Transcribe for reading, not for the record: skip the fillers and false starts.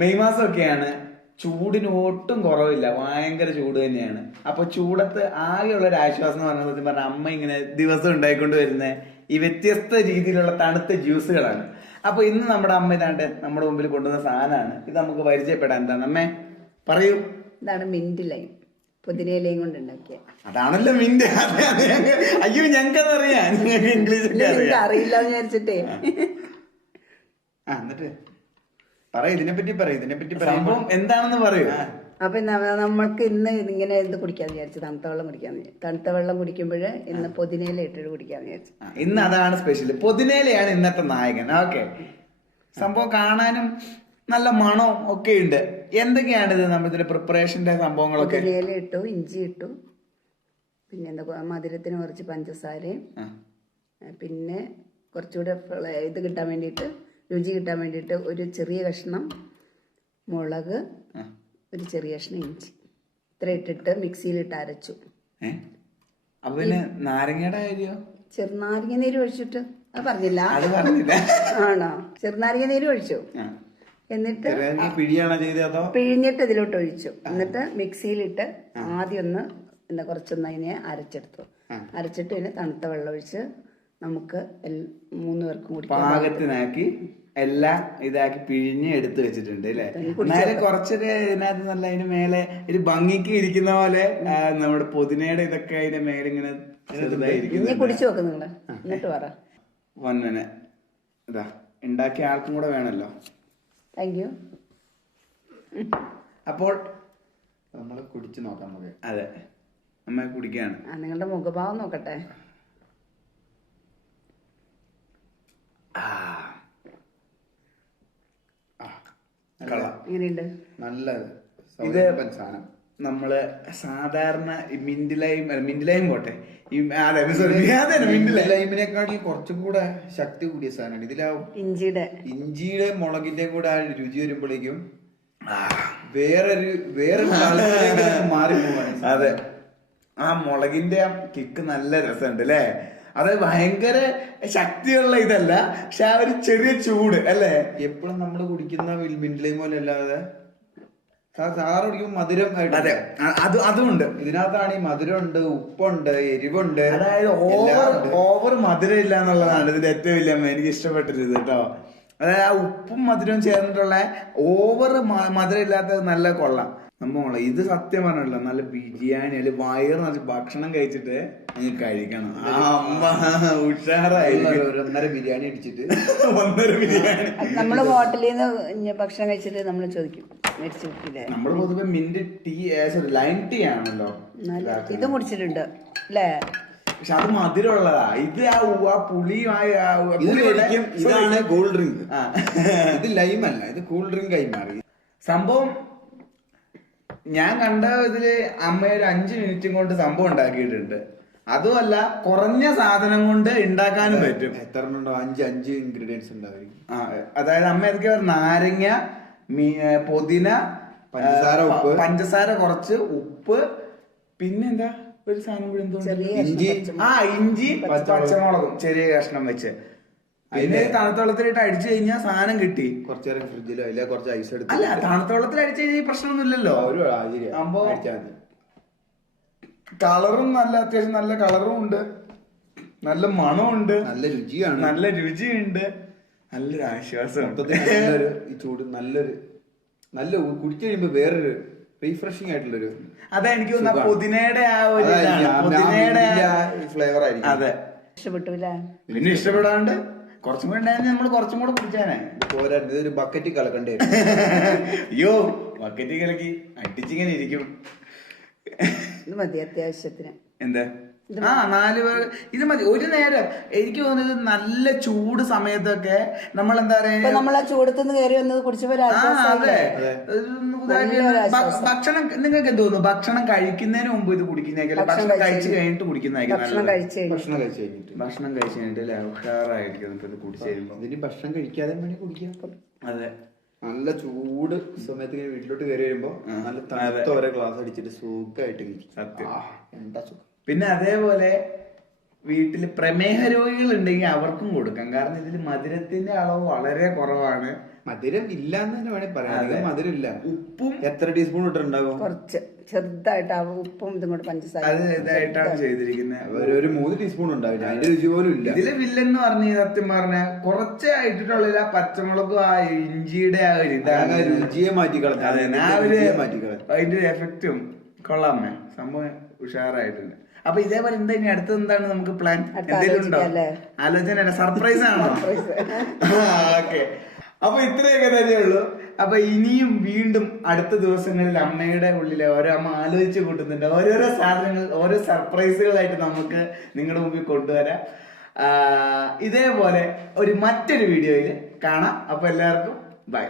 May മാസമൊക്കെയാണ്, ചൂടിന് ഒട്ടും കുറവില്ല, ഭയങ്കര ചൂട് തന്നെയാണ്. അപ്പൊ ചൂടത്ത് ആകെയുള്ള ഒരു ആശ്വാസം എന്ന് പറഞ്ഞാൽ സത്യം പറഞ്ഞാൽ അമ്മ ഇങ്ങനെ ദിവസം ഉണ്ടായിക്കൊണ്ട് വരുന്ന ഈ വ്യത്യസ്ത രീതിയിലുള്ള തണുത്ത ജ്യൂസുകളാണ്. അപ്പൊ ഇന്ന് നമ്മുടെ അമ്മ ഇതാണ്ട് നമ്മുടെ മുമ്പിൽ കൊണ്ടുവന്ന സാധനമാണ്. ഇത് നമുക്ക് പരിചയപ്പെടാൻ എന്താണ് അമ്മേ പറയൂ. ഇതാണ് മിന്റ് ലൈം, പുതിനയിലയും കൊണ്ട് ഉണ്ടാക്കിയ. അതാണല്ലോ മിന്റ്. അയ്യോ ഞങ്ങൾക്കതറിയാം, നിങ്ങൾക്ക് ഇംഗ്ലീഷ് ഒക്കെ അറിയാം. അറിയില്ല എന്ന് വിചാരിച്ചിട്ടേ. എന്നിട്ട് ഇതിനെപ്പറ്റി സംഭവം എന്താണെന്ന് പറയൂ. അപ്പൊ നമ്മൾക്ക് ഇന്ന് ഇങ്ങനെ ഇത് കുടിക്കാന്ന് വിചാരിച്ചു, തണുത്ത വെള്ളം കുടിക്കാന്ന്. തണുത്ത വെള്ളം കുടിക്കുമ്പോൾ ഇന്ന് പുതിനയില ഇട്ടിട്ട് കുടിക്കാന്ന് വിചാരിച്ചു. ഇന്ന് അതാണ് സ്പെഷ്യൽ. പുതിനയിലയാണ് ഇന്നത്തെ നായകൻ. ഓക്കെ, സംഭവം കാണാനും നല്ല മണവും ഒക്കെ ഉണ്ട്. എന്തൊക്കെയാണ് ഇത് നമ്മുടെ പ്രിപ്പറേഷന്റെ സംഭവങ്ങളൊക്കെ? പുതിനയില ഇട്ടു, ഇഞ്ചി ഇട്ടു, പിന്നെ എന്താ മധുരത്തിന് കുറച്ച് പഞ്ചസാരയും, പിന്നെ കുറച്ചുകൂടെ ഇത് കിട്ടാൻ വേണ്ടിയിട്ട്, രുചി കിട്ടാൻ വേണ്ടിയിട്ട് ഒരു ചെറിയ കഷ്ണം മുളക്, ഒരു ചെറിയ കഷ്ണം ഇഞ്ചി, ഇത്ര ഇട്ടിട്ട് മിക്സിയിലിട്ട് അരച്ചു. അപ്പൊ പിന്നെ നാരങ്ങയുടെ കാര്യോ? ചെറുനാരങ്ങ നീര് ഒഴിച്ചിട്ട് അത് പറഞ്ഞില്ല. ആണോ? ചെറുനാരങ്ങ നീര് ഒഴിച്ചു. എന്നിട്ട് പിഴിഞ്ഞിട്ട് ഇതിലോട്ട് ഒഴിച്ചു. എന്നിട്ട് മിക്സിയിലിട്ട് ആദ്യം ഒന്ന് കുറച്ചൊന്ന് അതിനെ അരച്ചെടുത്തു. അരച്ചിട്ട് പിന്നെ തണുത്ത വെള്ളം ഒഴിച്ച് നമുക്ക് 3 പേർക്കും കൂടി പാകത്തിനാക്കി എല്ലാം ഇതാക്കി പിഴിഞ്ഞ് എടുത്ത് വെച്ചിട്ടുണ്ട് അല്ലേ? എന്നാലും കുറച്ചൊരു ഇതിനകത്ത് നല്ല അതിന് മേലെ ഒരു ഭംഗിക്ക് ഇരിക്കുന്ന പോലെ നമ്മുടെ പുതിനയുടെ ഇതൊക്കെ അതിന്റെ മേലെ ഇങ്ങനെ ചെറുതായിരിക്കും. കുടിച്ചു നോക്ക് നിങ്ങള്, എന്നിട്ട് പറ. വന്നെ ഇതാ ഉണ്ടാക്കിയ ആൾക്കും കൂടെ വേണല്ലോ. Thank you. അപ്പോൾ നമ്മള് കുടിച്ചു നോക്കാം നമുക്ക്. അതെ, അമ്മ കുടിക്കാണ്. നിങ്ങളുടെ മുഖഭാവം നോക്കട്ടെ. എങ്ങനെയുണ്ട്? നല്ല ഇത് നമ്മള് സാധാരണ മിന്റ് ലൈം പോട്ടെ, മിന്റ് ലൈമിനെക്കാട്ടി കുറച്ചും കൂടെ ശക്തി കൂടിയ സാധനമാണ് ഇതിലാവും. ഇഞ്ചിയുടെ മുളകിന്റെ കൂടെ ആ രുചി വരുമ്പോഴേക്കും വേറൊരു മാറി പോവാണ്. അതെ, ആ മുളകിന്റെ കിക്ക് നല്ല രസമുണ്ട് അല്ലേ? അത് ഭയങ്കര ശക്തിയുള്ള ഇതല്ല, പക്ഷെ ആ ഒരു ചെറിയ ചൂട് അല്ലേ? എപ്പോഴും നമ്മൾ കുടിക്കുന്ന മിന്റ് ലൈം പോലെ അല്ലാതെ സാധാരണ കുടിക്കുമ്പോൾ മധുരം. അതെ, അതുമുണ്ട്. ഇതിനകത്താണ് ഈ മധുരം ഉണ്ട്, ഉപ്പുണ്ട്, എരിവുണ്ട്. അതായത് ഓവർ മധുരം ഇല്ല എന്നുള്ളതാണ് ഇതിന്റെ ഏറ്റവും വലിയ എനിക്ക് ഇഷ്ടപ്പെട്ടത് കേട്ടോ. അതായത് ആ ഉപ്പും മധുരവും ചേർന്നിട്ടുള്ള ഓവർ മധുരം ഇല്ലാത്തത് നല്ല കൊള്ളാം സംഭവമുള്ള. ഇത് സത്യം പറഞ്ഞല്ലോ നല്ല ബിരിയാണി അല്ലെ വയറ് നിറച്ച് ഭക്ഷണം കഴിച്ചിട്ട് നിങ്ങൾക്ക് കഴിക്കണം. ഉഷാറായിരിക്കും. 1.5 ബിരിയാണി അടിച്ചിട്ട് 1.5 ബിരിയാണി നമ്മള് ഹോട്ടലിൽ നിന്ന് ഭക്ഷണം കഴിച്ചിട്ട് നമ്മൾ ചോദിക്കും നമ്മൾ പൊതുവെ മിന്റ് ടീ ലൈം ടീ ആണല്ലോ ഇത് കുടിച്ചിട്ടുണ്ട് അല്ലേ? പക്ഷെ അത് മധുരമുള്ളതാ. ഇത് ആ പുളിയും ഇതാണ് കൂൾ ഡ്രിങ്ക്. ഇത് ലൈം അല്ല, ഇത് കൂൾ ഡ്രിങ്ക് ആയി മാറി സംഭവം. ഞാൻ കണ്ട ഇതില് അമ്മ ഒരു 5 മിനിറ്റും കൊണ്ട് സംഭവം ഉണ്ടാക്കിയിട്ടുണ്ട്. അതുമല്ല, കുറഞ്ഞ സാധനം കൊണ്ട് ഉണ്ടാക്കാനും പറ്റും. എത്ര ഉണ്ടോ? 5 ഇൻഗ്രീഡിയൻസ് ഉണ്ടാവും. അതായത് അമ്മ ഏതൊക്കെയാ? നാരങ്ങ, പുതിന, പഞ്ചസാര കുറച്ച്, ഉപ്പ്, പിന്നെന്താ ഒരു സാധനം കൂടി എന്തുകൊണ്ട്? ഇഞ്ചി, പച്ചമുളകും ചെറിയ കഷ്ണം വെച്ച് പിന്നെ തണുത്ത വെള്ളത്തിലിട്ട് അടിച്ചു കഴിഞ്ഞാൽ സാധനം കിട്ടി. കുറച്ചു നേരം ഫ്രിഡ്ജിലോ ഇല്ല കുറച്ച് ഐസ് എടുത്ത്. അല്ല, തണുത്ത വെള്ളത്തിൽ അടിച്ചു കഴിഞ്ഞാൽ പ്രശ്നമൊന്നുമില്ലല്ലോ. കളറും നല്ല അത്യാവശ്യം നല്ല കളറും ഉണ്ട്, നല്ല മണമുണ്ട്, നല്ല രുചിയാണ്, നല്ല രുചിയുണ്ട്, നല്ലൊരു ആശ്വാസം. ഈ ചൂട് നല്ല കുടിച്ചു കഴിയുമ്പോ വേറൊരു റീഫ്രഷിംഗ് ആയിട്ടുള്ളൊരു. അതാ എനിക്ക് തോന്നുന്നു പുതിനയുടെ ആ ഒരു ഫ്ലേവർ ആയിരിക്കും. അതെ, ഇഷ്ടപ്പെട്ടില്ല. പിന്നെ ഇഷ്ടപ്പെടാണ്ട് കുറച്ചും കൂടെ ഉണ്ടായിരുന്നു, നമ്മൾ കുറച്ചും കൂടെ കുടിച്ചാനേ. ഇതൊരു ബക്കറ്റ് കലക്കണ്ടേ? അയ്യോ, ബക്കറ്റ് കലക്കി അടിച്ചിങ്ങനെ ഇരിക്കും. ഇത് മതി അത്യാവശ്യത്തിന്. എന്താ 4 പേർ ഇത് മതി ഒരു നേരം. എനിക്ക് തോന്നുന്നത് നല്ല ചൂട് സമയത്തൊക്കെ നമ്മൾ എന്താ പറയാ, നമ്മളാ ചൂടത്തുനിന്ന് കയറി വന്നത് കുടിച്ചപ്പോ ഭക്ഷണം നിങ്ങൾക്ക് എന്ത് തോന്നുന്നു? ഭക്ഷണം കഴിക്കുന്നതിന് മുമ്പ് ഇത് കുടിക്കുന്നേക്കല്ലേ ഭക്ഷണം കഴിച്ചു കഴിഞ്ഞിട്ട് കുടിക്കുന്നതായിരിക്കും? ഭക്ഷണം കഴിച്ചു കഴിഞ്ഞിട്ട് അല്ലെ ഉഷാറായിരിക്കും ഇത് കുടിച്ചു കഴിയുമ്പോ. ഇതിന് ഭക്ഷണം കഴിക്കാതെ വേണ്ടി കുടിക്കാം. അതെ, നല്ല ചൂട് സമയത്ത് വീട്ടിലോട്ട് കയറി വരുമ്പോ നല്ല തണുത്ത ഓരോ ഗ്ലാസ് അടിച്ചിട്ട് സുഖമായിട്ട് സത്യം എന്താ സുഖം. പിന്നെ അതേപോലെ വീട്ടിൽ പ്രമേഹ രോഗികൾ ഉണ്ടെങ്കിൽ അവർക്കും കൊടുക്കാം. കാരണം ഇതിൽ മധുരത്തിന്റെ അളവ് വളരെ കുറവാണ്. മധുരം ഇല്ല എന്ന് തന്നെ വേണേ പറയാം. മധുരം ഇല്ല. ഉപ്പും എത്ര ടീസ്പൂൺ ഇട്ടുണ്ടാവും? കുറച്ച് ചെറുതായിട്ട് ഉപ്പും ഇതും കൂടെ പഞ്ചസാര അത് ഇതായിട്ടാണ് ചെയ്തിരിക്കുന്നത്. ഒരു 3 ടീസ്പൂൺ ഉണ്ടാവില്ല. അതിന്റെ രുചി പോലും ഇല്ല. ഇതിലെ വില്ലൻ എന്ന് പറഞ്ഞ സത്യം പറഞ്ഞ കുറച്ചേ ആയിട്ടുള്ള ആ പച്ചമുളകും ആ ഇഞ്ചിയുടെ ആ ഒരു ഇതാണ് രുചിയെ മാറ്റിക്കളഞ്ഞു. അതിന്റെ എഫക്റ്റും കൊള്ളാമേ. സംഭവം ഉഷാറായിട്ടുണ്ട്. അപ്പൊ ഇതേപോലെ എന്താ ഇനി അടുത്തത് എന്താണ് നമുക്ക് പ്ലാൻ? എന്തെങ്കിലും ഉണ്ടോ? ആലോചന സർപ്രൈസ് ആണോ? ഓക്കെ, അപ്പൊ ഇത്രയൊക്കെ തന്നെയുള്ളൂ. അപ്പൊ ഇനിയും വീണ്ടും അടുത്ത ദിവസങ്ങളിൽ അമ്മയുടെ ഉള്ളിലെ ഓരോ അമ്മ ആലോചിച്ച് കൂട്ടുന്നുണ്ട് ഓരോരോ സാധനങ്ങൾ, ഓരോ സർപ്രൈസുകളായിട്ട് നമുക്ക് നിങ്ങളുടെ മുമ്പിൽ കൊണ്ടുവരാം. ഇതേപോലെ മറ്റൊരു വീഡിയോയിൽ കാണാം. അപ്പൊ എല്ലാവർക്കും ബൈ.